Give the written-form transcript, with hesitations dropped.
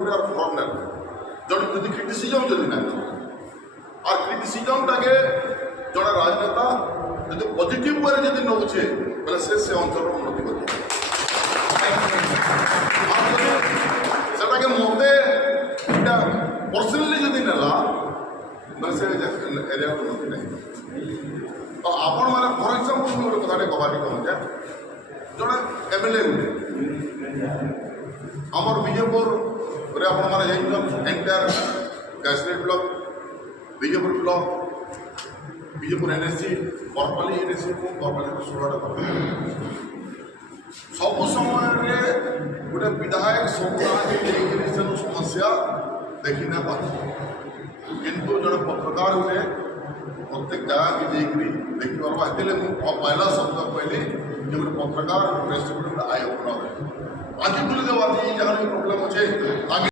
form নেন জন যদি criticism যদি নেন আর ক্রিটিসিজমটাকে জনে রাজনেতা যদি পজিটিভ করে যদি নৌছে বলে সে অঞ্চলের উন্নতি করবে সেটাকে মতে এটা পর্সনালি যদি নেলা বলে সে এরিয়ার উন্নতি নেই তো আপন মানে ফর এক্সাম্পল ମୁଁ ଗୋଟେ କଥାଟେ କବାଡ଼ି କହୁଛେ ଜଣେ ଏମଏଲଏ ଗୋଟେ ଆମର ବିଜେପୁରରେ ଆପଣମାନେ ଯାଇଛନ୍ entire Gaisilat block Bijepur block Bijepur NAC Barpali NAC ବରପାଲିର 16ଟା ସବୁ ସମୟରେ ଗୋଟେ ବିଧାୟକ ସବୁ ଗାଁକେ ଯାଇକିରି ସେନୁ ସମସ୍ୟା ଦେଖି ନା ପାରେ କିନ୍ତୁ ଜଣେ ପତ୍ରକାର ଗୋଟେ प्रत्येक जगह की जाइए देखिए इसलिए मुझे पहला शब्द कहली जो गोटे पत्रकार प्रेस आय आज तुले आज जहाँ भी प्रोब्लेम अच्छे आगे